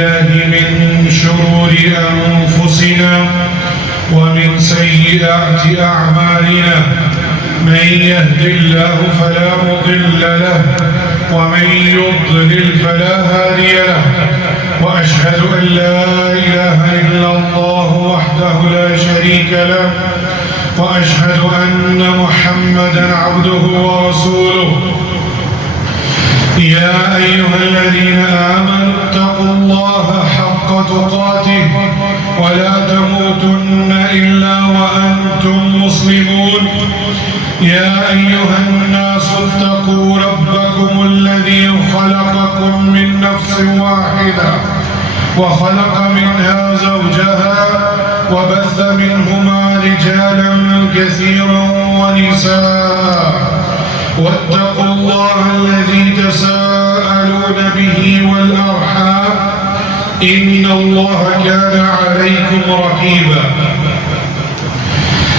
بالله من شرور أنفسنا ومن سيئات أعمالنا من يهد الله فلا مضل له ومن يضلل فلا هادي له وأشهد أن لا إله إلا الله وحده لا شريك له وأشهد أن محمدا عبده ورسوله يا أيها الذين آمنوا اتقوا الله حق تقاته ولا تموتن إلا وأنتم مسلمون يا أيها الناس اتقوا ربكم الذي خلقكم من نفس واحدة وخلق منها زوجها وبث منهما رجالا كثيرا ونساء واتقوا الله الذي تساءلون به والأرحام إن الله كان عليكم رقيبا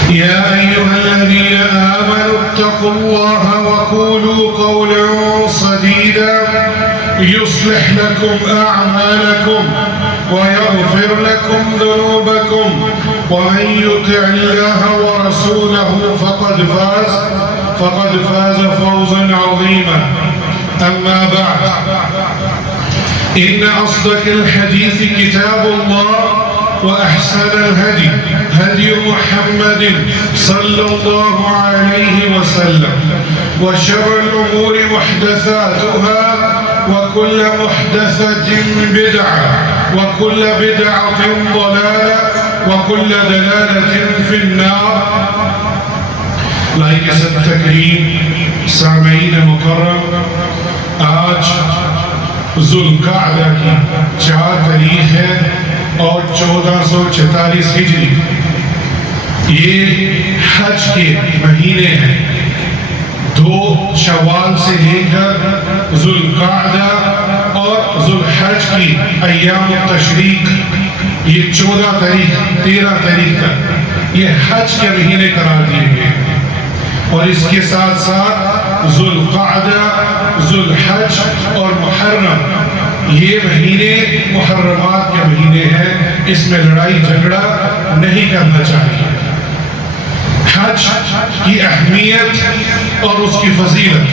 يا أيها الذين آمنوا اتقوا الله وقولوا قولا سديدا يصلح لكم أعمالكم ويغفر لكم ذنوبكم ومن يطع الله ورسوله فقد فاز فوزا عظيما أما بعد إن أصدق الحديث كتاب الله وأحسن الهدي هدي محمد صلى الله عليه وسلم وشر الأمور محدثاتها وكل محدثة بدعة وكل بدعة ضلالة وكل دلالة في النار. لائق سب تکریم سامعین مکرم، آج ذوالقعدہ کی 4 تاریخ ہے اور 1446 ہجری. یہ حج کے مہینے ہیں. 2 شوال سے لے کر ذوالقعدہ اور ذوالحج کی ایام التشریق، یہ 14 تاریخ 13 تاریخ تک یہ حج کے مہینے قرار دیے گئے. اور اس کے ساتھ ساتھ ذوالقعدہ، ذوالحج اور محرم، یہ مہینے محرمات کے مہینے ہیں. اس میں لڑائی جھگڑا نہیں کرنا چاہیے. حج کی اہمیت اور اس کی فضیلت،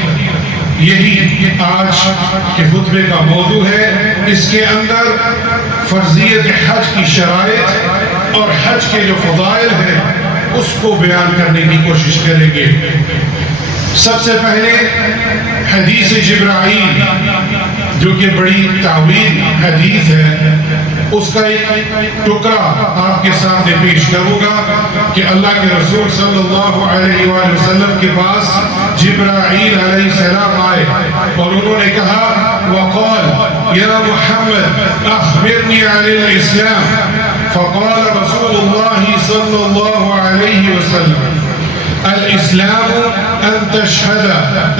یہی آج کے خطبے کا موضوع ہے. اس کے اندر فرضیت حج کی شرائط اور حج کے جو فضائل ہیں اس کو بیان کرنے کی کوشش کریں گے. سب سے پہلے حدیث جبرائیل، جو کہ بڑی تعویل حدیث ہے، اس کا ایک ٹکڑا آپ کے سامنے پیش کروں گا کہ اللہ کے رسول صلی اللہ علیہ وآلہ وسلم کے پاس جبرائیل علیہ السلام آئے اور انہوں نے کہا وقال یا محمد اخبرنی عن الاسلام. فقال رسول الله صلى الله عليه وسلم الإسلام أن تشهد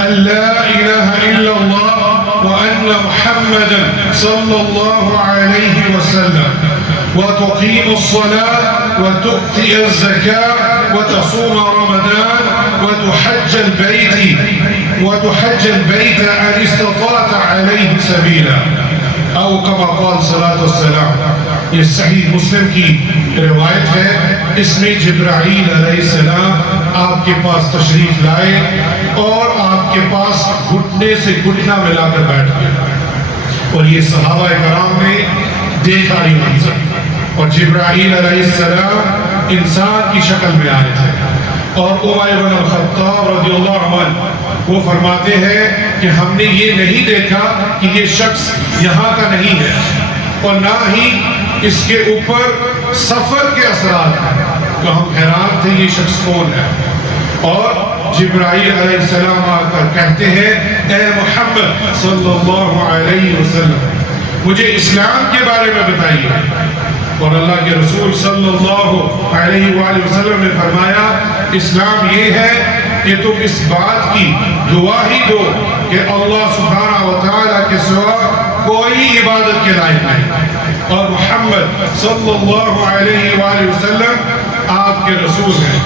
أن لا إله إلا الله وأن محمدا صلى الله عليه وسلم وتقيم الصلاة وتؤتي الزكاة وتصوم رمضان وتحج البيت أن استطعت عليه سبيلا أو كما قال صلاة والسلام. یہ صحیح مسلم کی روایت ہے. اس میں جبرائیل علیہ السلام آپ کے پاس تشریف لائے اور آپ کے پاس گھٹنے سے گھٹنا ملا کر بیٹھ گئے. اور یہ صحابہ کرام نے دیکھا یہ منظر. اور جبرائیل علیہ السلام انسان کی شکل میں آئے تھے. اور عمر بن الخطاب رضی اللہ عنہ وہ فرماتے ہیں کہ ہم نے یہ نہیں دیکھا کہ یہ شخص یہاں کا نہیں ہے اور نہ ہی اس کے اوپر سفر کے اثرات ہیں. تو ہم حیران تھے یہ شخص کون ہے. اور جبرائیل علیہ السلام آ کر کہتے ہیں اے محمد صلی اللہ علیہ وسلم مجھے اسلام کے بارے میں بتائیے. اور اللہ کے رسول صلی اللہ علیہ وآلہ وسلم نے فرمایا اسلام یہ ہے کہ تم اس بات کی گواہی دو کہ اللہ سبحانہ و تعالیٰ کے سوا کوئی عبادت کے لائق نہیں اور محمد صلی اللہ علیہ وآلہ وسلم آپ کے رسول ہیں.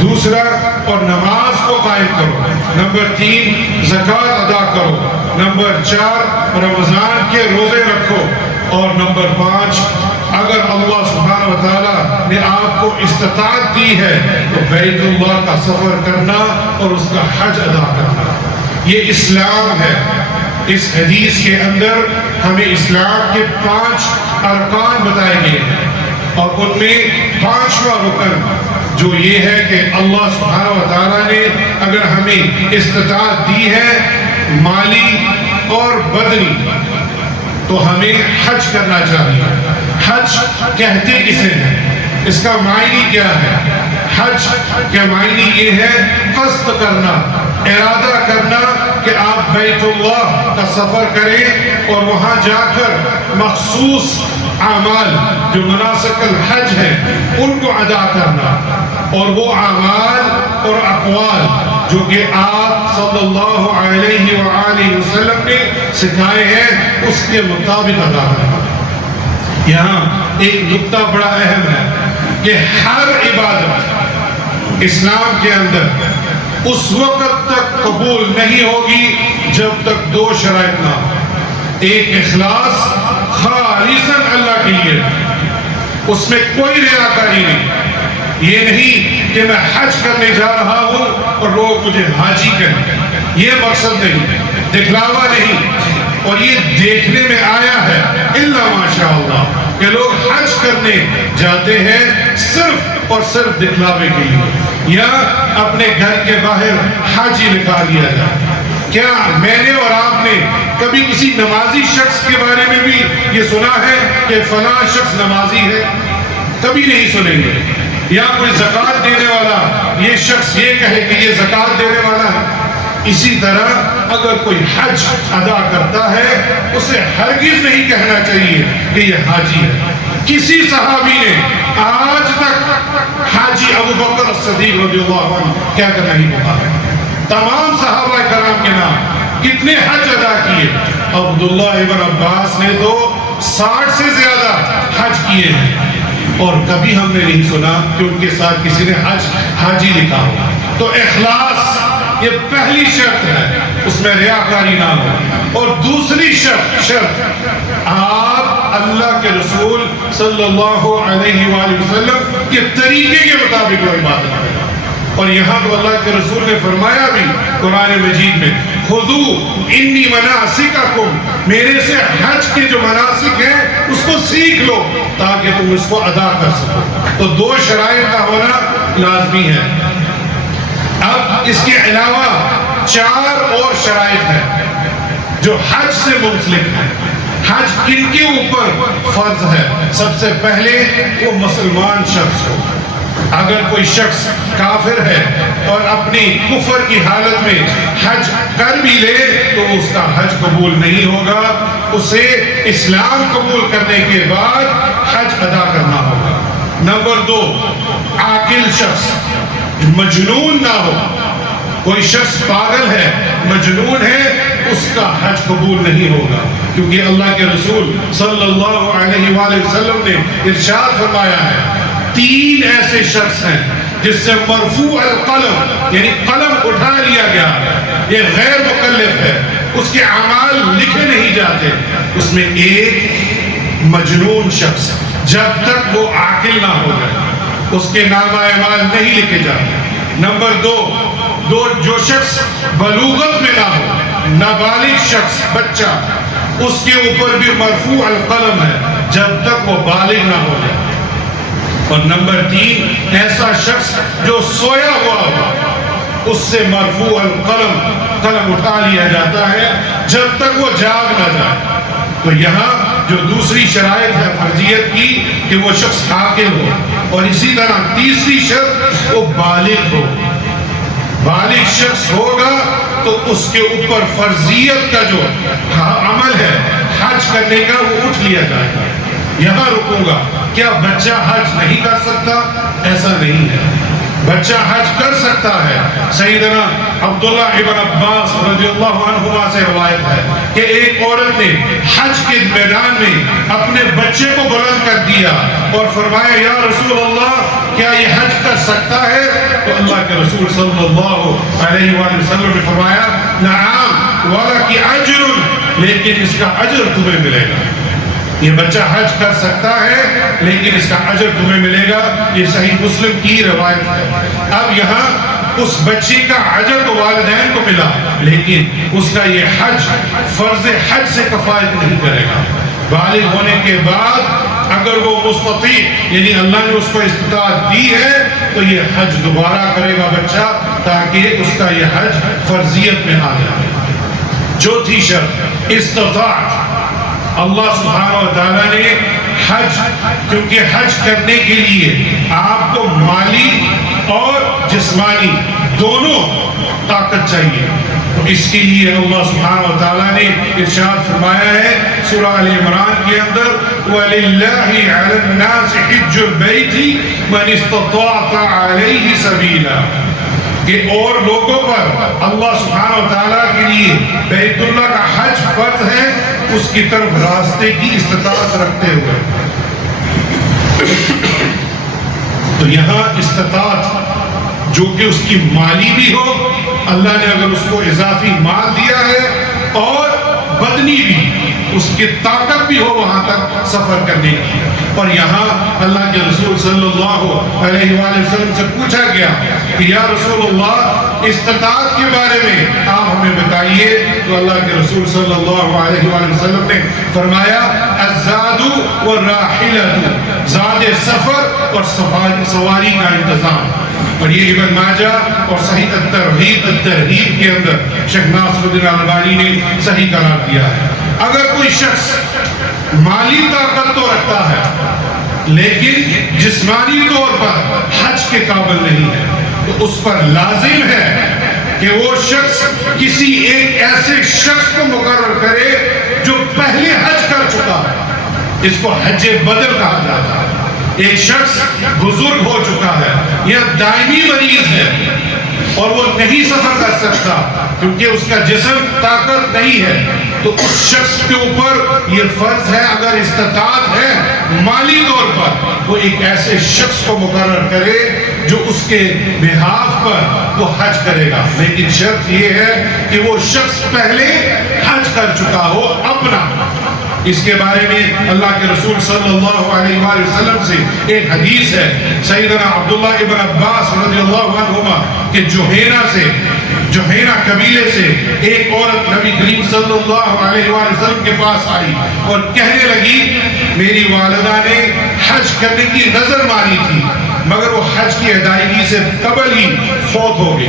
دوسرا اور نماز کو قائم کرو. نمبر 3 زکوٰۃ ادا کرو. نمبر 4 رمضان کے روزے رکھو. اور نمبر 5، اگر اللہ سبحانہ و تعالیٰ نے آپ کو استطاعت دی ہے تو بیت اللہ کا سفر کرنا اور اس کا حج ادا کرنا، یہ اسلام ہے۔ اس حدیث کے اندر ہمیں اسلام کے 5 ارکان بتائے گئے ہیں، اور ان میں 5واں رکن جو یہ ہے کہ اللہ سبحانہ و تعالیٰ نے اگر ہمیں استطاعت دی ہے مالی اور بدنی تو ہمیں حج کرنا چاہیے۔ حج کہتے کسے ہیں؟ اس کا معنی کیا ہے؟ حج کا معنی یہ ہے قصد کرنا، ارادہ کرنا کہ آپ بیت اللہ کا سفر کریں اور وہاں جا کر مخصوص اعمال جو مناسک الحج ہیں ان کو ادا کرنا، اور وہ اعمال اور اقوال جو کہ آپ صلی اللہ علیہ وآلہ وسلم نے سکھائے ہیں اس کے مطابق ادا کرنا۔ یہاں ایک نکتہ بڑا اہم ہے کہ ہر عبادت اسلام کے اندر اس وقت تک قبول نہیں ہوگی جب تک 2 شرائط نہ ہو۔ ایک اخلاص خالصاً اللہ کے لیے، اس میں کوئی ریاکاری نہیں، یہ نہیں کہ میں حج کرنے جا رہا ہوں اور لوگ مجھے حاجی کہیں، یہ مقصد نہیں، دکھلاوا نہیں، اور یہ دیکھنے میں آیا ہے الا ماشاء اللہ کہ لوگ حج کرنے جاتے ہیں صرف اور صرف دکھلاوے کے لیے، یا اپنے گھر کے باہر حاجی لکھا لیا جائے۔ کیا میں نے اور آپ نے کبھی کسی نمازی شخص کے بارے میں بھی یہ سنا ہے کہ فلاں شخص نمازی ہے؟ کبھی نہیں سنیں گے۔ یا کوئی زکوٰۃ دینے والا یہ شخص یہ کہے کہ یہ زکوٰۃ دینے والا ہے۔ اسی طرح اگر کوئی حج ادا کرتا ہے اسے ہرگز نہیں کہنا چاہیے کہ یہ حاجی ہے۔ کسی صحابی نے آج تک حاجی ابو بکر صدیق رضی اللہ عنہ کیا کر نہیں کہا۔ تمام صحابہ کرام کے نام کتنے حج ادا کیے؟ عبداللہ ابن عباس نے تو 60 سے زیادہ حج کیے ہیں، اور کبھی ہم نے نہیں سنا کہ ان کے ساتھ کسی نے حاجی لکھا ہو۔ تو اخلاص یہ پہلی شرط ہے، اس میں ریاکاری نہ ہو۔ اور دوسری شرط آپ اللہ کے رسول صلی اللہ علیہ وآلہ وسلم کے طریقے کے مطابق وہ عبادت کریں۔ اور یہاں تو اللہ کے رسول نے فرمایا بھی قرآن مجید میں خذوا انی مناسککم، میرے سے حج کے جو مناسک ہیں اس کو سیکھ لو تاکہ تم اس کو ادا کر سکو۔ تو 2 شرائط کا ہونا لازمی ہے۔ اب اس کے علاوہ 4 اور شرائط ہیں جو حج سے منسلک ہیں۔ حج کن کے اوپر فرض ہے؟ سب سے پہلے وہ مسلمان شخص ہو۔ اگر کوئی شخص کافر ہے اور اپنی کفر کی حالت میں حج کر بھی لے تو اس کا حج قبول نہیں ہوگا، اسے اسلام قبول کرنے کے بعد حج ادا کرنا ہوگا۔ نمبر 2، عاقل شخص، مجنون نہ ہو۔ کوئی شخص پاگل ہے، مجنون ہے، اس کا حج قبول نہیں ہوگا، کیونکہ اللہ کے رسول صلی اللہ علیہ وآلہ وسلم نے ارشاد فرمایا ہے 3 ایسے شخص ہیں جس سے مرفوع القلم، یعنی قلم اٹھا لیا گیا، یہ غیر مکلف ہے، اس کے اعمال لکھے نہیں جاتے۔ اس میں ایک مجنون شخص، جب تک وہ عاقل نہ ہو جائے اس کے نامہ اعمال نہیں لکھے جاتے۔ نمبر 2، جو شخص بلوغت میں نہ ہو، نابالغ شخص، بچہ، اس کے اوپر بھی مرفوع القلم ہے جب تک وہ بالغ نہ ہو جائے۔ اور نمبر 3، ایسا شخص جو سویا ہوا ہو، اس سے مرفوع القلم، قلم اٹھا لیا جاتا ہے جب تک وہ جاگ نہ جائے۔ تو یہاں جو دوسری شرائط ہے فرضیت کی کہ وہ شخص عاقل ہو، اور اسی طرح تیسری شرط وہ بالغ ہو۔ بالغ شخص ہوگا تو اس کے اوپر فرضیت کا جو عمل ہے حج کرنے کا وہ اٹھ لیا جائے گا۔ یہاں رکوں گا، کیا بچہ حج نہیں کر سکتا؟ ایسا نہیں ہے، بچہ حج کر سکتا ہے۔ سیدنا عبداللہ ابن عباس رضی اللہ عنہما سے روایت ہے کہ ایک عورت نے حج کے میدان میں اپنے بچے کو بلند کر دیا اور فرمایا یا رسول اللہ کیا یہ حج کر سکتا ہے؟ تو اللہ کے رسول صلی اللہ علیہ وآلہ وسلم نے فرمایا نعم وَلَكِ عَجْرٌ، لیکن اس کا اجر تمہیں ملے گا۔ یہ بچہ حج کر سکتا ہے لیکن اس کا اجر تمہیں ملے گا. یہ صحیح مسلم کی روایت ہے. اب یہاں اس بچی کا اجر تو والدین کو ملا لیکن اس کا یہ حج فرض حج سے کفایت نہیں کرے گا. بالغ ہونے کے بعد اگر وہ مستطیع یعنی اللہ نے اس کو استطاعت دی ہے تو یہ حج دوبارہ کرے گا بچہ تاکہ اس کا یہ حج فرضیت میں آ جائے. چوتھی شرط استطاعت. اللہ سبحانہ و تعالیٰ نے حج کیونکہ حج کرنے کے لیے آپ کو مالی اور جسمانی دونوں طاقت چاہیے تو اس کے لیے اللہ سبحانہ و تعالیٰ نے ارشاد فرمایا ہے سورہ آل عمران کے اندر وَلِلَّهِ عَلَى النَّاسِ حِجُّ الْبَيْتِ مَنِ اسْتَطَاعَ عَلَيْهِ سَبِيلًا کہ اور لوگوں پر اللہ سبحانہ و تعالیٰ کے لیے بیت اللہ کا حج فرض ہے اس کی طرف راستے کی استطاعت رکھتے ہوئے. تو یہاں استطاعت جو کہ اس کی مالی بھی ہو اللہ نے اگر اس کو اضافی مال دیا ہے اور بدنی بھی اس کی طاقت بھی ہو وہاں تک سفر کرنے کی. اور یہاں اللہ کے رسول صلی اللہ علیہ وآلہ وسلم سے پوچھا گیا کہ یا رسول اللہ استطاعت کے بارے میں آپ ہمیں بتائیے تو اللہ کے رسول صلی اللہ علیہ وآلہ وسلم نے فرمایا الزاد والراحلۃ زاد سفر اور سواری کا انتظام. اور یہ ابن ماجہ اور صحیح الترغیب کے اندر شیخ ناصر الدین البانی نے صحیح قرار دیا ہے. اگر کوئی شخص مالی طاقت تو رکھتا ہے لیکن جسمانی طور پر حج کے قابل نہیں ہے تو اس پر لازم ہے کہ وہ شخص کسی ایک ایسے شخص کو مقرر کرے جو پہلے حج کر چکا ہے. اس کو حج بدر کہا جاتا ہے. ایک شخص بزرگ ہو چکا ہے یا دائمی مریض ہے اور وہ نہیں سفر کر سکتا کیونکہ اس کا جسم طاقت نہیں ہے تو اس شخص کے اوپر یہ فرض ہے اگر استطاعت ہے مالی طور پر وہ ایک ایسے شخص کو مقرر کرے جو اس کے بہاف پر وہ حج کرے گا. لیکن شرط یہ ہے کہ وہ شخص پہلے حج کر چکا ہو اپنا. اس کے بارے میں اللہ کے رسول صلی اللہ علیہ وآلہ وسلم سے ایک حدیث ہے سیدنا عبداللہ ابن عباس رضی اللہ عنہما کہ جوہینہ قبیلے سے ایک عورت نبی کریم صلی اللہ علیہ وآلہ وسلم کے پاس آئی اور کہنے لگی میری والدہ نے حج کرنے کی نظر مانی تھی مگر وہ حج کی ادائیگی سے قبل ہی فوت ہو گئی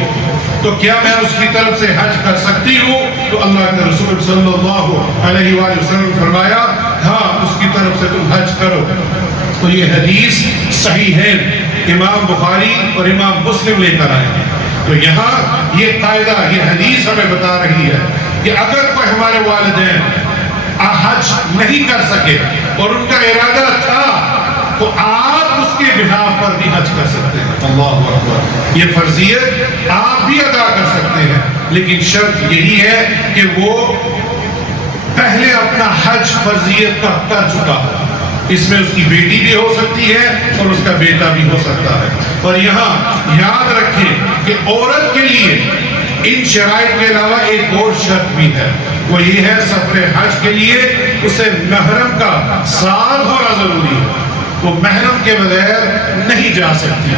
تو کیا میں اس کی طرف سے حج کر سکتی ہوں؟ تو اللہ کے رسول صلی اللہ علیہ وآلہ وسلم فرمایا ہاں اس کی طرف سے تم حج کرو. تو یہ حدیث صحیح ہے امام بخاری اور امام مسلم لے کر آئے. تو یہاں یہ قاعدہ یہ حدیث ہمیں بتا رہی ہے کہ اگر کوئی ہمارے والدین حج نہیں کر سکے اور ان کا ارادہ تھا تو آپ اس کے بہاف پر بھی حج کر سکتے ہیں. اللہ اکبر. یہ فرضیت آپ بھی ادا کر سکتے ہیں لیکن شرط یہی ہے کہ وہ پہلے اپنا حج فرضیت کا کر چکا ہے. اس میں اس کی بیٹی بھی ہو سکتی ہے اور اس کا بیٹا بھی ہو سکتا ہے. اور یہاں یاد رکھیں کہ عورت کے لیے ان شرائط کے علاوہ ایک اور شرط بھی ہے وہ یہ ہے سفر حج کے لیے اسے محرم کا ساتھ ہونا ضروری ہے. وہ محرم کے بغیر نہیں جا سکتی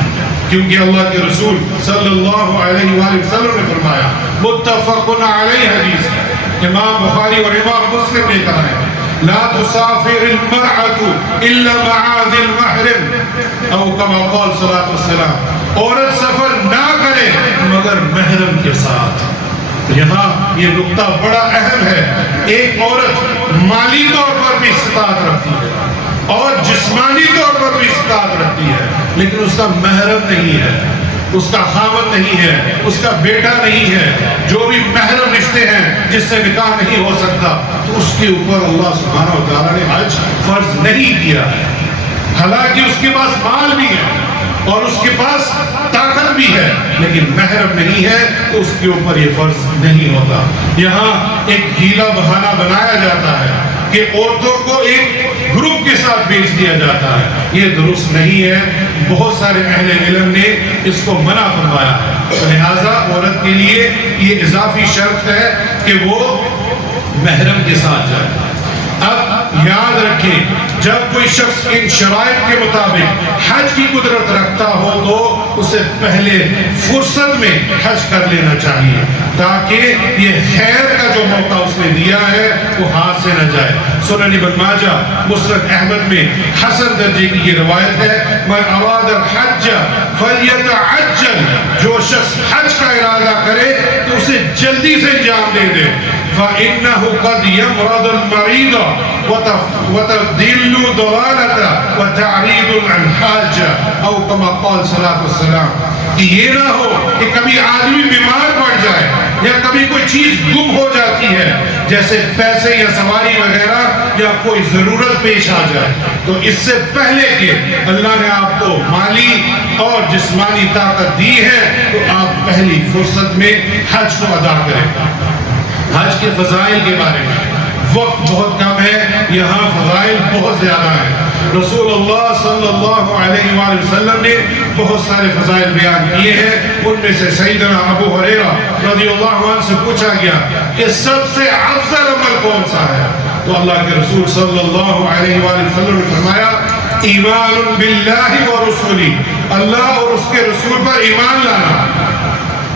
کیونکہ اللہ کے رسول صلی اللہ علیہ وآلہ وسلم نے فرمایا متفق علیہ حدیث امام بخاری اور امام مسلم نے کہا ہے لا تسافر المرأة الا مع ذي المحرم او كما قال صلی اللہ علیہ وسلم عورت سفر نہ کرے مگر محرم کے ساتھ. یہاں یہ نقطہ بڑا اہم ہے. ایک عورت مالی طور پر بھی استطاعت رکھتی ہے اور جسمانی طور پر بھی استطاعت رکھتی ہے لیکن اس کا محرم نہیں ہے اس کا خاوند نہیں ہے اس کا بیٹا نہیں ہے جو بھی محرم رشتے ہیں جس سے نکاح نہیں ہو سکتا تو اس کے اوپر اللہ سبحانہ و تعالیٰ نے حج فرض نہیں کیا ہے. حالانکہ اس کے پاس مال بھی ہے اور اس کے پاس طاقت بھی ہے لیکن محرم نہیں ہے تو اس کے اوپر یہ فرض نہیں ہوتا. یہاں ایک ہیلا بہانہ بنایا جاتا ہے کہ عورتوں کو ایک گروپ کے ساتھ بیچ دیا جاتا ہے. یہ درست نہیں ہے. بہت سارے اہل علم نے اس کو منع فرمایا ہے. لہٰذا عورت کے لیے یہ اضافی شرط ہے کہ وہ محرم کے ساتھ جائے. اب یاد رکھیں جب کوئی شخص ان شرائط کے مطابق حج کی قدرت رکھتا ہو تو اسے پہلے فرصت میں حج کر لینا چاہیے تاکہ یہ خیر کا جو موقع اس نے دیا ہے وہ ہاتھ سے نہ جائے۔ سنن ابن ماجہ، مسند احمد میں حسن درجے کی یہ روایت ہے، من اراد الحج فلیتعجل، جو شخص حج کا ارادہ کرے تو اسے جلدی سے انجام دے دے، فإنه قد يمرض المريض وتضل ضلالة وتعريض عن حاجة أو كما قال صلی اللہ علیہ وسلم، کہ یہ نہ ہو کہ کبھی آدمی بیمار پڑ جائے یا کبھی کوئی چیز گم ہو جاتی ہے جیسے پیسے یا سواری وغیرہ یا کوئی ضرورت پیش آ جائے، تو اس سے پہلے کہ اللہ نے آپ کو مالی اور جسمانی طاقت دی ہے تو آپ پہلی فرصت میں حج کو ادا کریں۔ حج کے فضائل کے بارے میں وقت بہت کم ہے، یہاں فضائل بہت زیادہ ہیں۔ رسول اللہ صلی اللہ علیہ وآلہ وسلم نے بہت سارے فضائل بیان کیے ہیں، ان میں سے سیدنا ابو ہریرہ رضی اللہ عنہ سے پوچھا گیا کہ سب سے افضل عمل کون سا ہے؟ تو اللہ کے رسول صلی اللہ علیہ وآلہ وسلم نے فرمایا ایمان باللہ و رسولی، اللہ اور اس کے رسول پر ایمان لانا۔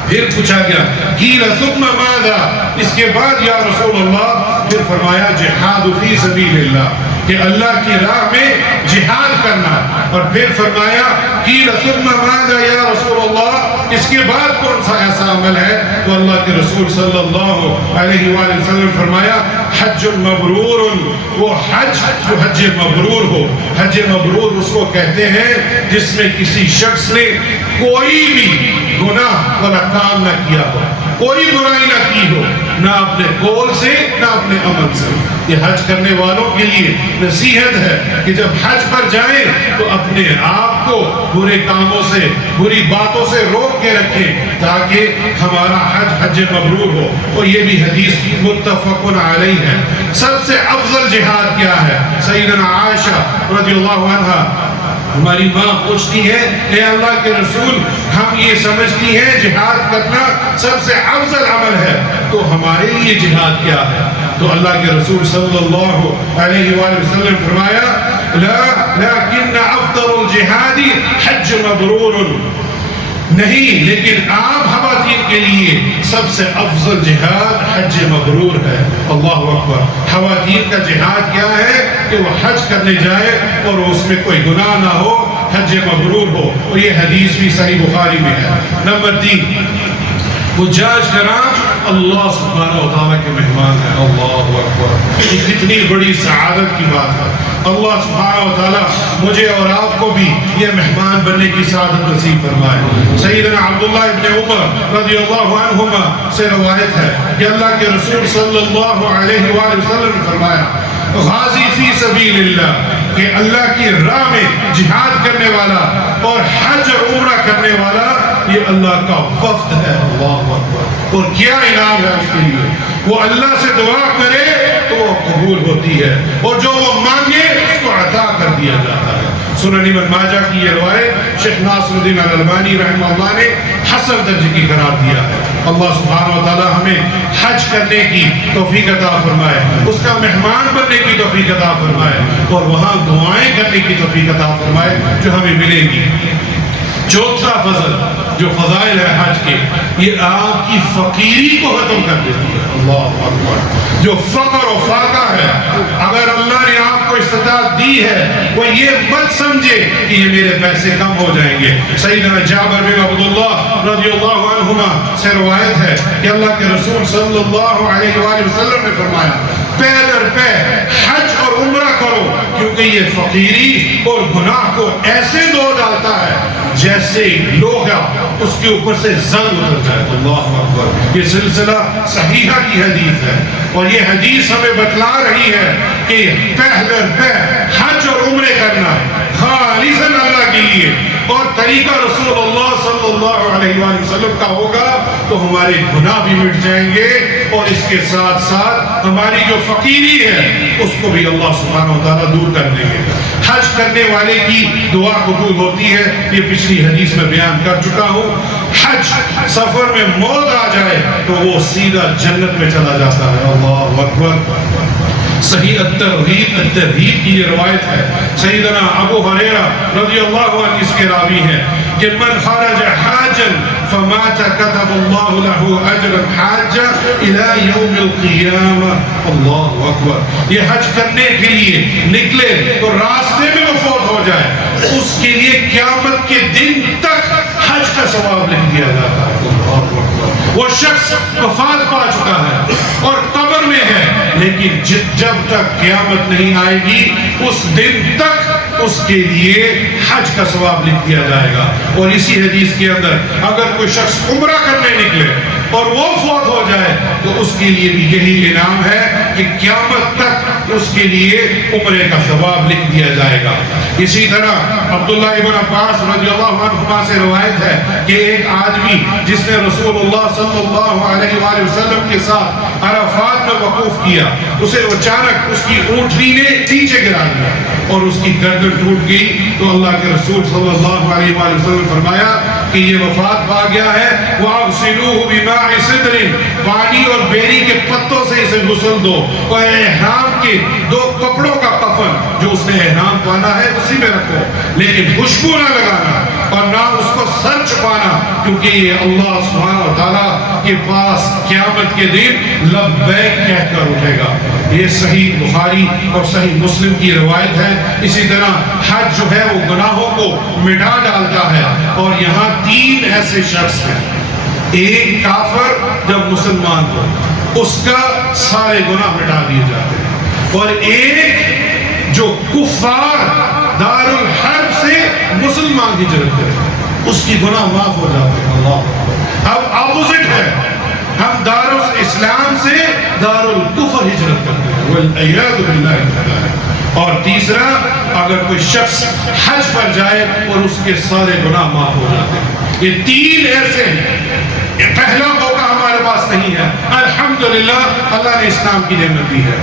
پھر پوچھا گیا قیل ثم ماذا، اس کے بعد یا رسول اللہ؟ پھر فرمایا جہاد فی سبیل اللہ، کہ اللہ کی راہ میں جہاد کرنا۔ اور پھر فرمایا قیل ثم ماذا یا رسول اللہ، اس کے بعد کون سا ایسا عمل ہے؟ تو اللہ کے رسول صلی اللہ علیہ وآلہ وسلم فرمایا حج مبرور، وہ حج جو حج مبرور ہو۔ حج مبرور اس کو کہتے ہیں جس میں کسی شخص نے کوئی بھی گناہ والا کام نہ کیا ہو، کوئی برائی نہ کی ہو، نہ اپنے قول سے نہ اپنے عمل سے۔ یہ حج کرنے والوں کے لیے نصیحت ہے کہ جب حج پر جائیں تو اپنے آپ کو برے کاموں سے، بری باتوں سے روک کے رکھیں تاکہ ہمارا حج حج مبرور ہو۔ اور یہ بھی حدیث متفق علیہ ہے۔ سب سے افضل جہاد کیا ہے؟ سیدنا عائشہ رضی اللہ عنہا ہماری ماں پوچھتی ہے اے اللہ کے رسول، ہم یہ سمجھتی ہیں جہاد کرنا سب سے افضل عمل ہے، تو ہمارے لیے جہاد کیا ہے؟ تو اللہ کے رسول صلی اللہ علیہ وآلہ وسلم فرمایا لیکن افضل الجہاد حج مبرور، نہیں لیکن عام خواتین کے لیے سب سے افضل جہاد حج مبرور ہے۔ اللہ اکبر۔ خواتین کا جہاد کیا ہے؟ کہ وہ حج کرنے جائے اور اس میں کوئی گناہ نہ ہو، حج مبرور ہو۔ اور یہ حدیث بھی صحیح بخاری میں ہے۔ نمبر 3، حجاج کرام اللہ سبحانہ و تعالیٰ کے مہمان ہیں۔ اللہ اکبر، یہ کتنی بڑی سعادت کی بات ہے۔ اللہ سبحانہ و تعالیٰ مجھے اور آپ کو بھی یہ مہمان بننے کی سعادت نصیب فرمائے۔ سیدنا عبداللہ ابن عمر رضی اللہ عنہما سے روایت ہے کہ اللہ کے رسول صلی اللہ علیہ وآلہ وسلم نے فرمایا غازی فی سبیل اللہ، کہ اللہ کی راہ میں جہاد کرنے والا اور حج اور عمرہ کرنے والا یہ اللہ کا وفد ہے۔ اللہ اکبر۔ اور کیا انعام ہے اس کے لیے؟ وہ اللہ سے دعا کرے تو وہ قبول ہوتی ہے، اور جو وہ مانگے اس کو عطا کر دیا جاتا ہے۔ سنن ابن ماجہ کی یہ روایت شیخ ناصر الدین الالبانی رحمہ اللہ نے حسن درجے کی قرار دیا ہے۔ اللہ سبحانہ و تعالی ہمیں حج کرنے کی توفیق عطا فرمائے، اس کا مہمان بننے کی توفیق عطا فرمائے، اور وہاں دعائیں کرنے کی توفیق عطا فرمائے جو ہمیں ملے گی۔ چوتھا فضل جو فضائل ہے حج کے، یہ آپ کی فقیری کو ختم کر دیتی ہے۔ اللہ اکبر۔ جو فقر و فاقہ ہے، اگر اللہ نے آپ کو استطاعت دی ہے، وہ یہ مت سمجھے کہ یہ میرے پیسے کم ہو جائیں گے۔ سیدنا جابر بن عبداللہ رضی اللہ عنہما سے روایت ہے کہ اللہ کے رسول صلی اللہ علیہ وآلہ وسلم نے فرمایا پے در پے حج اور عمرہ کرو، کیونکہ یہ فقیری اور گناہ کو ایسے دو ڈالتا ہے جیسے لوہا اس کے اوپر سے زنگ اتر جائے۔ اللہ اکبر۔ یہ سلسلہ صحیحہ کی حدیث ہے، اور یہ حدیث ہمیں بتلا رہی ہے کہ پہلے حج اور عمرے کرنا خالصاً اللہ کے لیے، اور طریقہ رسول اللہ صلی اللہ علیہ وآلہ وسلم کا ہوگا تو ہمارے گناہ بھی مٹ جائیں گے، اور اس کے ساتھ ساتھ ہماری جو فقیری ہے اس کو بھی اللہ سبحانہ و تعالیٰ دور کر دیں گے۔ حج کرنے والے کی دعا قبول ہوتی ہے، یہ پچھلی حدیث میں بیان کر چکا ہوں۔ حج سفر میں موت آ جائے تو وہ سیدھا جنت میں چلا جاتا ہے۔ اللہ اکبر۔ صحیح الترغیب کی یہ روایت ہے، سیدنا ابو ہریرہ رضی اللہ عنہ اس کے راوی ہیں کہ من خرج حاجا فمات كتب الله له اجر الحاج الى يوم القيامة. اللہ اکبر. یہ حج کرنے کے لیے نکلے تو راستے میں وہ فوت ہو جائے، اس کے لیے قیامت کے دن تک حج کا ثواب لکھ دیا جاتا ہے. اللہ اکبر. وہ شخص وفات پا چکا ہے اور قبر میں ہے، لیکن جب تک قیامت نہیں آئے گی اس دن تک اس کے لیے حج کا ثواب لکھ دیا جائے گا. اور اسی حدیث کے اندر اگر کوئی شخص عمرہ کرنے نکلے اور وہ فوت ہو جائے تو اس کے لیے بھی یہی انعام ہے کہ قیامت تک اس کے لیے عمرے کا ثواب لکھ دیا جائے گا. اسی طرح عبداللہ ابن عباس رضی اللہ عنہما سے روایت ہے کہ ایک آدمی جس نے رسول اللہ صلی اللہ علیہ وآلہ وسلم کے ساتھ عرفات میں وقوف کیا، اسے اچانک اس کی اونٹنی نے نیچے گرا دیا اور اس کی گردن ٹوٹ گئی. تو اللہ کے رسول صلی اللہ علیہ وآلہ وسلم نے فرمایا کہ یہ وفات پا گیا ہے، وَأَغْسِلُوهُ بِمَاءِ صِدْرٍ، پانی اور بیری کے پتوں سے اسے غسل دو، اور احرام کے 2 کپڑوں کا کفن جو اس نے احرام پہنا ہے اسی میں رکھو، لیکن خوشبو نہ لگانا اور نہ اس کو سر چھپانا، کیونکہ یہ اللہ سبحانہ و تعالیٰ کے پاس قیامت کے دن لبیک کہہ کر اٹھے گا. یہ صحیح بخاری اور صحیح مسلم کی روایت ہے. اسی طرح حج جو ہے وہ گناہوں کو مٹا ڈالتا ہے، اور یہاں 3 ایسے شخص ہیں. ایک کافر جب مسلمان ہو اس کا سارے گناہ مٹا دیے جاتے ہیں، اور ایک جو کفار دار الحرب سے مسلمان ہجرت کرے اس کی گناہ معاف ہو جاتے ہیں. اللہ. اب اپوزٹ ہے، ہم دار الاسلام سے دار الکفر ہجرت کرتے ہیں، والعیاذ باللہ تعالی. اور تیسرا، اگر کوئی شخص حج پر جائے اور اس کے سارے گناہ معاف ہو جاتے ہیں. یہ 3 ایسے ہیں. پہلا موقع ہمارے پاس نہیں ہے، الحمدللہ اللہ نے اسلام کی نعمت دی ہے.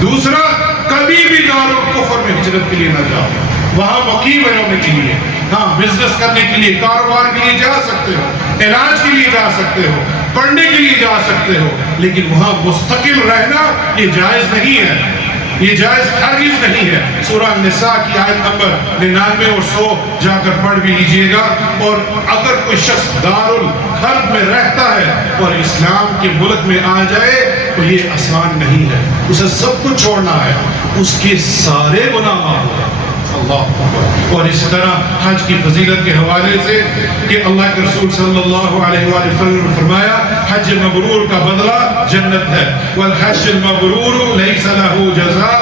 دوسرا، کبھی بھی دار الکفر میں ہجرت کے لیے نہ جاؤ، وہاں مقیم رہنے کے لیے، ہاں بزنس کرنے کے لیے، کاروبار کے لیے جا سکتے ہو، علاج کے لیے جا سکتے ہو، پڑھنے کے لیے جا سکتے ہو، لیکن وہاں مستقل رہنا یہ جائز نہیں ہے، یہ جائز ہرگز نہیں ہے. سورہ النساء کی آیت نمبر 99 اور 100 جا کر پڑھ بھی لیجئے گا. اور اگر کوئی شخص دار الحرب میں رہتا ہے اور اسلام کے ملک میں آ جائے تو یہ آسان نہیں ہے، اسے سب کچھ چھوڑنا ہے، اس کے سارے گناہ معاف ہو جائیں. اللہ. اور اسی طرح حج کی فضیلت کے حوالے سے کہ اللہ کے رسول صلی اللہ علیہ وآلہ وسلم نے فرمایا حج مبرور کا بدلہ جنت ہے، والحج المبرور لیس له جزاء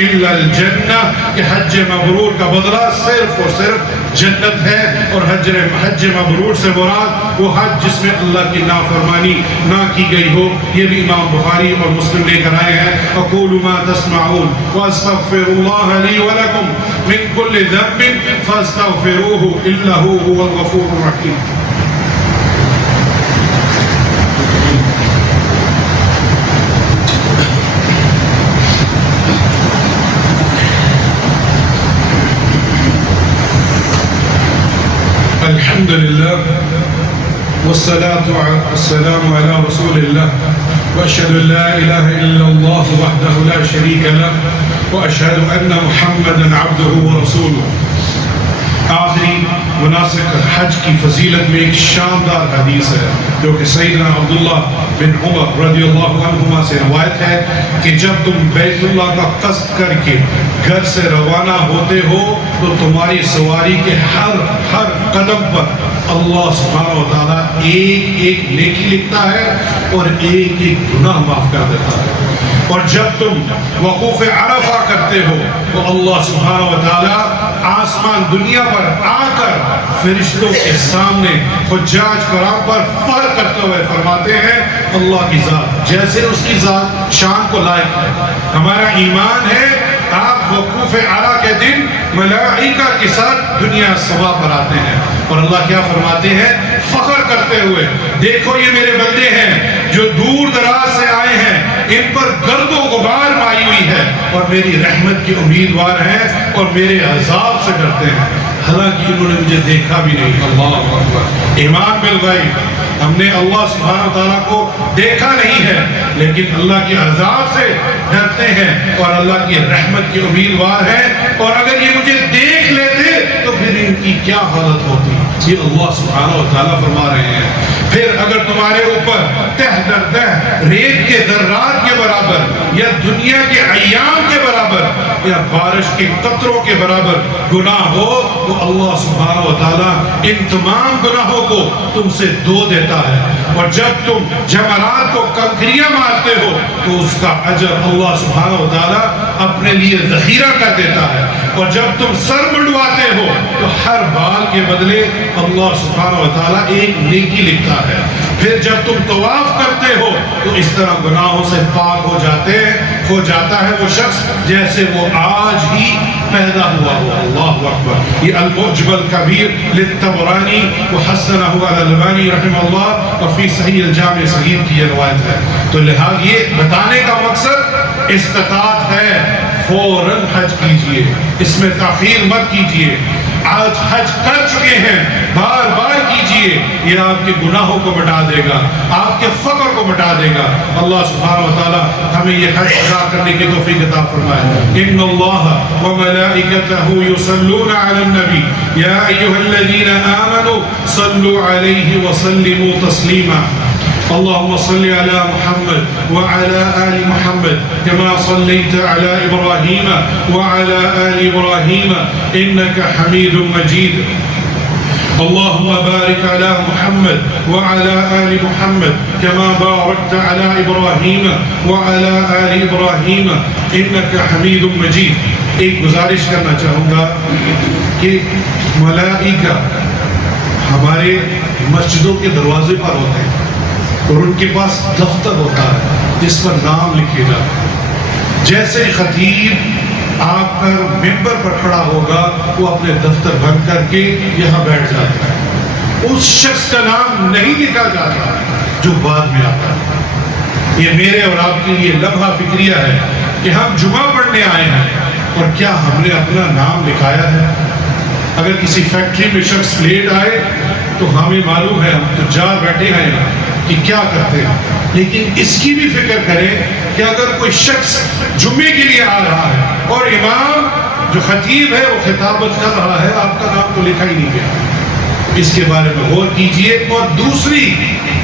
الا الجنہ، کہ حج مبرور کا بدلہ صرف اور صرف جنت ہے. اور حج مبرور سے مراد وہ حج جس میں اللہ کی نافرمانی نہ کی گئی ہو. یہ بھی امام بخاری اور مسلم لے کر آئے ہیں. اقول ما تسمعون واستغفر اللہ لی ولکم من كل ذنب فاستغفروه انه هو الغفور الرحیم. الحمد لله والصلاة والسلام على رسول الله وأشهد أن لا إله إلا الله وحده لا شريك له وأشهد أن محمدا عبده ورسوله. آخری مناسک حج کی فضیلت میں ایک شاندار حدیث ہے جو کہ سیدنا عبداللہ بن عمر رضی اللہ عنہما سے روایت ہے کہ جب تم بیت اللہ کا قصد کر کے گھر سے روانہ ہوتے ہو تو تمہاری سواری کے ہر قدم پر اللہ سبحانہ و تعالیٰ ایک نیکی لکھتا ہے اور ایک گناہ معاف کر دیتا ہے. اور جب تم وقوف عرفہ کرتے ہو تو اللہ سبحانہ و تعالیٰ آسمان دنیا پر آ کر فرشتوں کے سامنے حجاج کرام پر فخر کرتے ہوئے فرماتے ہیں اللہ کی ذات جیسے اس کی ذات شان کو لائق ہے. ہمارا ایمان ہے آپ وقوف عرفہ کے دن ملائکہ کے ساتھ دنیا سوا پر آتے ہیں اور اللہ کیا فرماتے ہیں فخر کرتے ہوئے دیکھو یہ میرے بندے ہیں جو دور دراز سے آئے ہیں، ان پر گرد و غبار مائی ہوئی ہے اور میری رحمت کی امیدوار ہیں اور میرے عذاب سے ڈرتے ہیں، حالانکہ انہوں نے مجھے دیکھا بھی نہیں. اللہ اکبر. ایمان بالغیب ہم نے اللہ سبحانہ وتعالیٰ کو دیکھا نہیں ہے لیکن اللہ کے عذاب سے ڈرتے ہیں اور اللہ کی رحمت کے امیدوار ہیں، اور اگر یہ مجھے دیکھ لیتے تو پھر ان کی کیا حالت ہوتی؟ یہ اللہ سبحانہ وتعالیٰ فرما رہے ہیں۔ پھر اگر تمہارے اوپر تہ در تہ ریت کے ذرات کے برابر یا دنیا کے ایام کے برابر یا بارش کے قطروں کے برابر گناہ ہو تو اللہ سبحانہ وتعالیٰ ان تمام گناہوں کو تم سے دھو دیتا ہے، اور جب تم جمرات کو کنکریاں مارتے ہو تو اس کا اجر اللہ سبحانہ وتعالیٰ اپنے لیے ذخیرہ کر دیتا ہے، اور جب تم سر منڈواتے ہو تو ہر بال کے بدلے اللہ سبحانہ وتعالیٰ ایک نیکی لکھتا ہے۔ پھر جب تم طواف کرتے ہو تو اس طرح گناہوں سے پاک ہو جاتا ہے وہ شخص جیسے وہ آج ہی پیدا ہوا ہو۔ اللہ اکبر۔ یہ المعجم الکبیر للطبرانی وحسنہ الالبانی رحمہ اللہ، اور فی صحیح الجامع صغیر کی یہ روایت ہے۔ تو لہذا یہ بتانے کا مقصد استطاعت ہے، فوراً حج کیجئے، اس میں تاخیر مت کیجئے۔ آج حج کر چکے ہیں، بار بار کیجئے، یہ آپ کے گناہوں کو مٹا دے گا، آپ کے فقر کو مٹا دے گا۔ اللہ سبحانہ وتعالی ہمیں یہ حج ادا کرنے کی توفیق عطا فرمائے۔ ان اللہ وملائکتہ یصلون علی النبی یا ایھا الذین آمنوا صلوا علیہ وسلموا تسلیما۔ اللهم صل على محمد وعلى آل محمد كما صليت على إبراهيم وعلى آل إبراهيم إنك حميد مجيد. اللهم بارك على محمد وعلى آل محمد كما باركت على إبراهيم وعلى آل إبراهيم إنك حميد مجيد. ایک گزارش کرنا چاہوں گا کہ ملائکہ ہمارے مسجدوں کے دروازے پر ہوتے ہیں اور ان کے پاس دفتر ہوتا ہے جس پر نام لکھے جاتے ہیں۔ جیسے خطیب آپ پر ممبر پر کھڑا ہوگا وہ اپنے دفتر بند کر کے یہاں بیٹھ جاتا ہے، اس شخص کا نام نہیں لکھا جاتا جو بعد میں آتا ہے۔ یہ میرے اور آپ کے لیے لمحہ فکریہ ہے کہ ہم جمعہ پڑھنے آئے ہیں اور کیا ہم نے اپنا نام لکھایا ہے؟ اگر کسی فیکٹری میں شخص لیٹ آئے تو ہمیں معلوم ہے، ہم تجار بیٹھے ہیں کہ کیا کرتے ہیں، لیکن اس کی بھی فکر کریں کہ اگر کوئی شخص جمعے کے لیے آ رہا ہے اور امام جو خطیب ہے وہ خطابت کر رہا ہے، آپ کا نام تو لکھا ہی نہیں گیا۔ اس کے بارے میں غور کیجئے۔ اور دوسری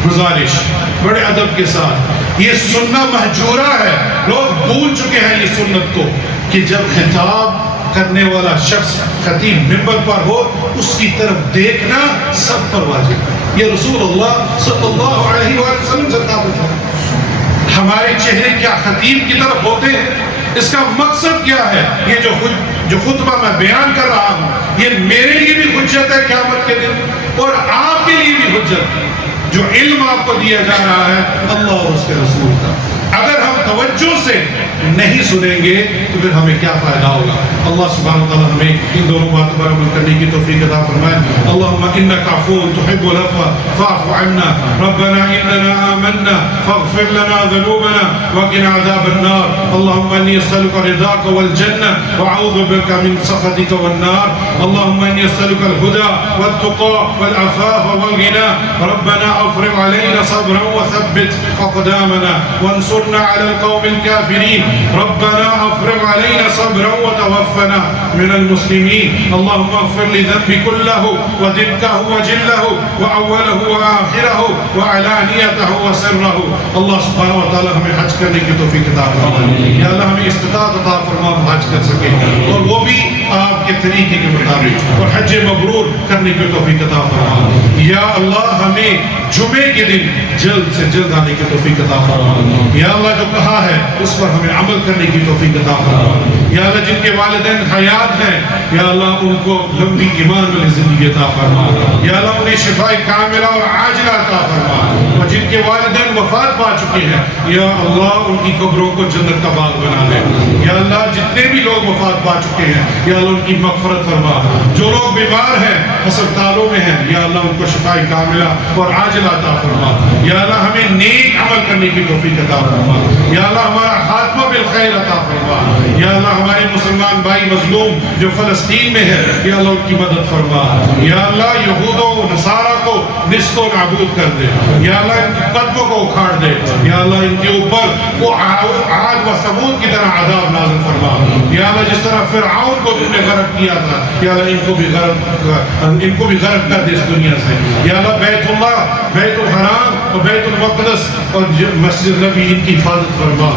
گزارش بڑے ادب کے ساتھ، یہ سننا مہجورہ ہے، لوگ بھول چکے ہیں یہ سنت کو، کہ جب خطاب کرنے والا شخص خطیب منبر پر ہو اس کی طرف دیکھنا سب پر واجب ہے۔ یہ رسول اللہ صلی اللہ علیہ وآلہ وسلم سے ثابت ہے۔ ہمارے چہرے کیا خطیب کی طرف ہوتے ہیں؟ اس کا مقصد کیا ہے؟ یہ جو خطبہ میں بیان کر رہا ہوں یہ میرے لیے بھی حجت ہے قیامت کے دن، اور آپ کے لیے بھی حجت۔ جو علم آپ کو دیا جا رہا ہے اللہ اور اس کے رسول کا، اگر ہم توجہ سے نہیں سنیں گے تو پھر ہمیں کیا فائدہ ہوگا؟ اللہ سبحانہ وتعالی ہمیں ان دونوں باتوں پر عمل کرنے کی توفیق عطا فرمائے۔ اللهم انك عفو تحب العفو فاعف عنا ربنا اننا آمنا فاغفر لنا ذنوبنا وقنا عذاب النار اللهم اني اسالك رضاك والجنة واعوذ بك من سخطك والنار اللهم اني اسالك الهدى والتقى والعفاف والغنى ربنا افرغ علينا صبرا وثبت اقدامنا وانصرنا على القوم الكافرين ربنا افرغ علينا صبرا وتوفنا من المسلمين اللهم اغفر لي ذنبي كله ودقه وجله واوله واخره وعلانيته وسره۔ اللہ سبحانہ وتعالی ہمیں حج کرنے کی توفیق عطا فرمائے۔ یا اللہ ہمیں استطاعت عطا فرما حج کر سکے، اور وہ بھی آپ کے طریقے کے مطابق، اور حج مبرور کرنے کی توفیق عطا فرما۔ یا اللہ ہمیں جمعے کے دن جلد سے جلد آنے کی توفیق عطا فرما۔ یا اللہ جو کہا ہے اس پر ہمیں عمل کرنے کی توفیق عطا فرما۔ یا اللہ جن کے والدین حیات ہیں یا اللہ ان کو لمبی ایمان والی زندگی عطا فرما۔ یا اللہ انہیں شفاء کاملہ اور عاجلہ عطا فرما، اور جن کے والدین وفات پا چکے ہیں یا اللہ ان کی قبروں کو جنت کا باغ بنا دے۔ یا اللہ جتنے بھی لوگ وفات پا چکے ہیں یا اللہ ان کی مغفرت فرما، جو لوگ بیمار ہیں ہسپتالوں میں ہیں یا اللہ ان کو شفاء کاملہ اور عاجلہ عطا فرما۔ یا اللہ ہمیں نیک عمل کرنے کی توفیق عطا فرما۔ یا اللہ ہمارا خاتمہ ختم بالخیر عطا فرما. یا اللہ ہمارے مسلمان بھائی مظلوم جو فلسطین میں ہے یا اللہ ان کی مدد فرما. یا اللہ یہود و نصارہ کو نست و نابود کر دے. یا اللہ ان کے قدموں کو اکھاڑ دے. یا اللہ ان کے اوپر وہ عاد و ثمود کی طرح عذاب نازل فرما. یا اللہ جس طرح فرعون کو تم نے غرق کیا تھا یا اللہ ان کو بھی غرق کر دے اس دنیا سے. یا اللہ بیت اللہ، بیت الحرام اور بیت المقدس اور مسجد نبی ان کی حفاظت فرما.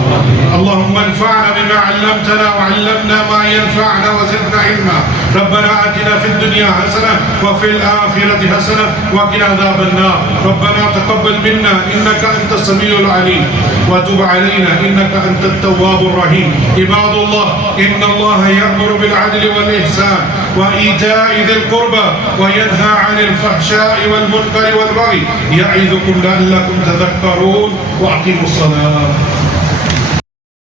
اللهم انفعنا بما علمتنا وعلمنا ما ينفعنا وزدنا علما. ربنا آتنا في الدنيا حسنة وفي الآخرة حسنة وقنا عذاب النار. ربنا تقبل منا إنك أنت السميع العليم وتب علينا إنك أنت التواب الرحيم. عباد الله إن الله يأمر بالعدل والإحسان وإيتاء ذي القربى وينهى عن الفحشاء والمنكر والبغي يعظكم لعلكم تذكرون وأقيموا الصلاة.